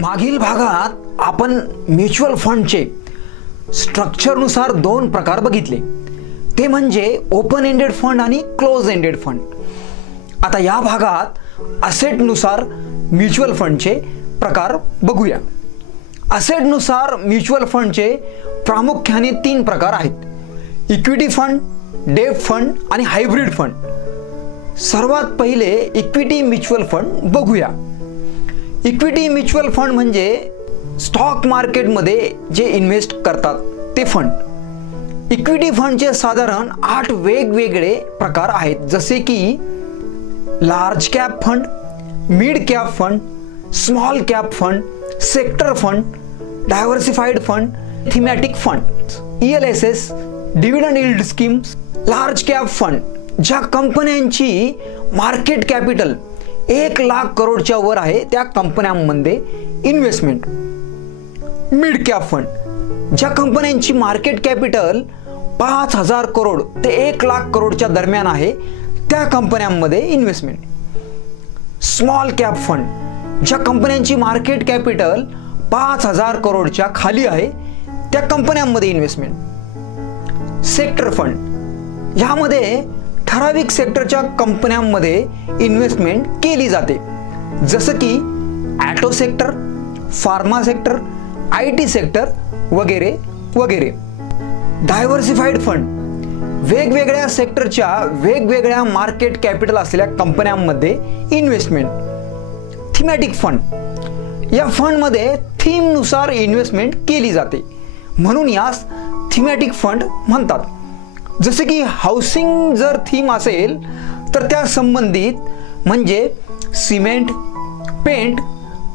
मागील भागात आपण म्युच्युअल फंडचे स्ट्रक्चरनुसार दोन प्रकार बघितले, ते म्हणजे ओपन एंडेड फंड आणि क्लोज एंडेड फंड. आता या भागात असेटनुसार म्युच्युअल फंडचे प्रकार बघूया. असेटनुसार म्युच्युअल फंडचे प्रामुख्याने तीन प्रकार आहेत: इक्विटी फंड, डेब्ट फंड आणि हायब्रिड फंड. सर्वात पहिले इक्विटी म्युच्युअल फंड बघूया. इक्विटी म्युच्युअल फंड म्हणजे स्टॉक मार्केटमध्ये जे इन्व्हेस्ट करतात ते फंड. इक्विटी फंडचे साधारण 8 वेगवेगळे प्रकार आहेत, जसे की large cap fund, mid cap fund, small cap fund, sector fund, diversified fund, thematic fund, ELSS, dividend yield schemes. Large cap fund ज्या कंपन्यांची मार्केट कॅपिटल 1 लाख करोडच्या वर आहे त्या कंपन्यांमध्ये इन्व्हेस्टमेंट. मिड कॅप फंड ज्या कंपन्यांची मार्केट कॅपिटल 5,000 करोड ते 1 लाख करोडच्या दरम्यान आहे त्या कंपन्यांमध्ये इन्व्हेस्टमेंट. स्मॉल कॅप फंड ज्या कंपन्यांची मार्केट कॅपिटल 5,000 करोडच्या खाली आहे त्या कंपन्यांमध्ये इन्व्हेस्टमेंट. सेक्टर फंड यामध्ये ठराविक सेक्टरच्या कंपन्यांमध्ये इन्व्हेस्टमेंट केली जाते, जसं की auto sector, pharma sector, IT sector वगैरे वगैरे. डायव्हर्सिफाईड फंड वेगवेगळ्या सेक्टरच्या वेगवेगळ्या मार्केट कॅपिटल असलेल्या कंपन्यांमध्ये इन्व्हेस्टमेंट. थीमॅटिक फंड या फंडमध्ये थीमनुसार इन्व्हेस्टमेंट केली जाते, म्हणून यास थीमॅटिक फंड म्हणतात. जसे की हाऊसिंग जर थीम असेल तर त्या संबंधित म्हणजे सिमेंट, पेंट,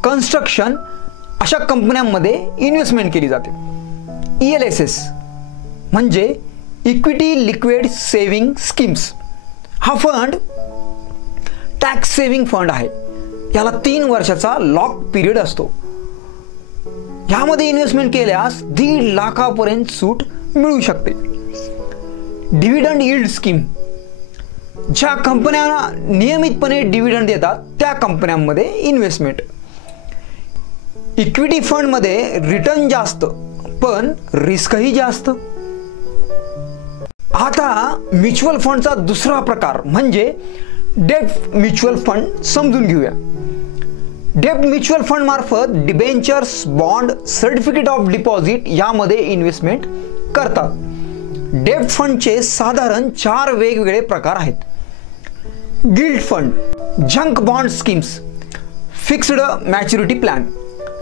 कन्स्ट्रक्शन अशा कंपन्यांमध्ये इन्व्हेस्टमेंट केली जाते. ELSS म्हणजे इक्विटी लिक्विड सेव्हिंग स्कीम्स. हा फंड टॅक्स सेव्हिंग फंड आहे. याला 3 वर्षाचा लॉक पिरियड असतो. यामध्ये इन्व्हेस्टमेंट केल्यास 1.5 लाखापर्यंत सूट मिळू शकते. डिव्हिडंड यील्ड स्कीम ज्या कंपन्यांना नियमितपणे डिव्हिडंड देतात त्या कंपन्यांमध्ये इन्व्हेस्टमेंट. इक्विटी फंडमध्ये रिटर्न जास्त पण रिस्कही जास्त. आता म्युच्युअल फंडचा दुसरा प्रकार म्हणजे डेब्ट म्युच्युअल फंड समजून घेऊया. डेब्ट म्युच्युअल फंड मार्फत debentures, bond, certificate of deposit यामध्ये इन्व्हेस्टमेंट करतात. डेब्ट फंडचे साधारण 4 वेगवेगळे प्रकार आहेत. Gilt fund, junk bond schemes, fixed maturity plan,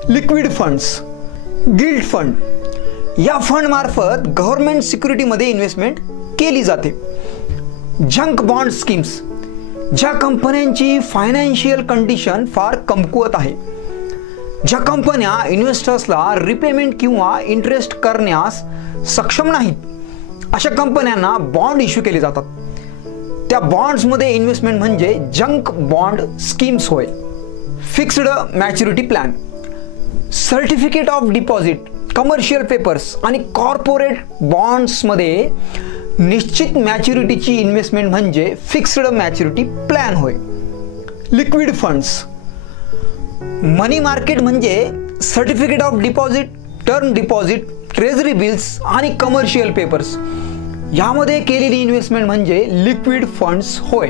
liquid funds. Gilt fund या फंड मार्फत गव्हर्नमेंट सिक्युरिटीमध्ये इन्व्हेस्टमेंट केली जाते. जंक बॉन्ड स्कीम्स ज्या कंपन्यांची फायनान्शियल कंडिशन फार कमकुवत आहे, ज्या कंपन्या इन्व्हेस्टर्सला रिपेमेंट किंवा इंटरेस्ट करण्यास सक्षम नाहीत, अशा कंपन्यांना बॉन्ड इश्यू केले जातात. त्या बॉन्ड्समध्ये इन्व्हेस्टमेंट म्हणजे जंक बॉन्ड स्कीम्स होय. Fixed maturity plan, certificate of deposit, commercial papers आणि कॉर्पोरेट बॉन्ड्समध्ये निश्चित मॅच्युरिटीची इन्व्हेस्टमेंट म्हणजे फिक्स्ड मॅच्युरिटी प्लॅन होय. लिक्विड फंड्स मनी मार्केट म्हणजे certificate of deposit, term deposit, treasury bills आणि कमर्शियल पेपर्स यामध्ये केलेली इन्व्हेस्टमेंट म्हणजे लिक्विड फंड्स होय.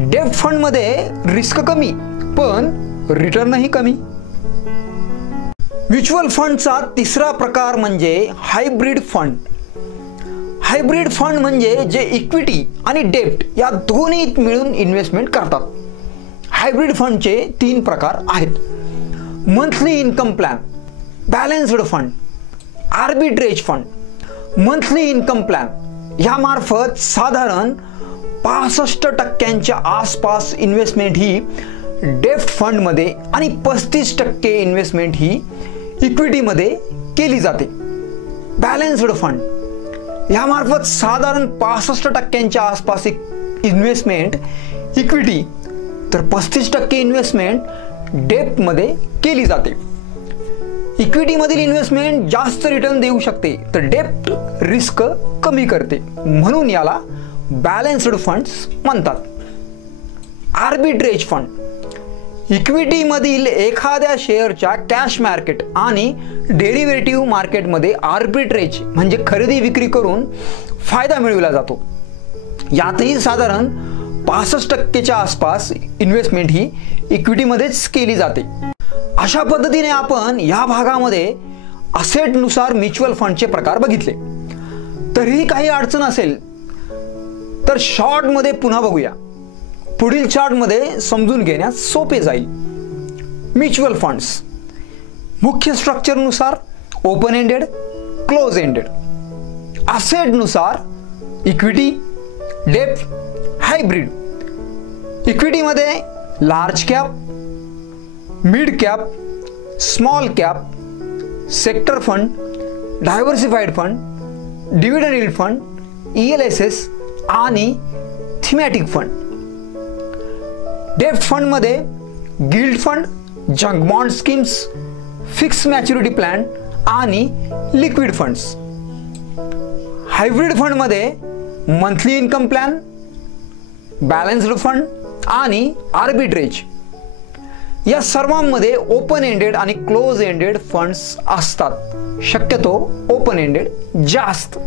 डेब्ट फंडमध्ये रिस्क कमी पण रिटर्नही कमी. म्युच्युअल फंडचा तिसरा प्रकार म्हणजे हायब्रिड फंड. हायब्रिड फंड म्हणजे जे इक्विटी आणि डेब्ट या दोन्हीत मिळून इन्व्हेस्टमेंट करतात. हायब्रिड फंडचे 3 प्रकार आहेत: monthly income plan, balanced fund, arbitrage fund. Monthly income plan यामार्फत साधारण 65% आसपास इन्व्हेस्टमेंट ही डेब्ट फंडमध्ये आणि 35% इन्व्हेस्टमेंट ही इक्विटीमध्ये केली जाते. बॅलन्स्ड फंड यामार्फत साधारण 65% आसपास इन्व्हेस्टमेंट इक्विटी तर 35% इन्व्हेस्टमेंट डेब्टमध्ये केली जाते. इक्विटीमधील इन्व्हेस्टमेंट जास्त रिटर्न देऊ शकते तर डेब्ट रिस्क कमी करते, म्हणून याला बॅलन्स्ड फंड्स म्हणतात. आर्बिट्रेज फंड इक्विटीमधील एखाद्या शेअरच्या कॅश मार्केट आणि डेरिव्हेटिव्ह मार्केटमध्ये आर्बिट्रेज म्हणजे खरेदी विक्री करून फायदा मिळविला जातो. यातही साधारण 65% आसपास इन्व्हेस्टमेंट ही इक्विटीमध्येच केली जाते. अशा पद्धतीने आपण या भागामध्ये असेटनुसार म्युच्युअल फंडचे प्रकार बघितले. तरीही काही अडचण असेल तर शॉर्टमध्ये पुन्हा बघूया. पुढील चार्टमध्ये समजून घेण्यास सोपे जाईल. म्युच्युअल फंड्स मुख्य स्ट्रक्चरनुसार ओपन एंडेड, क्लोज एंडेड. असेटनुसार इक्विटी, डेब्ट, हायब्रिड. इक्विटीमध्ये large cap, mid cap, small cap, sector fund, diversified fund, dividend yield fund, ELSS आणि थीमॅटिक फंड. डेब्ट फंडमध्ये gilt fund, junk bond schemes, fix maturity plan आणि liquid funds. Hybrid फंडमध्ये monthly income plan, balanced fund आणि arbitrage. या सर्वांमध्ये open ended आणि close ended funds असतात. शक्यतो ओपन एंडेड जास्त.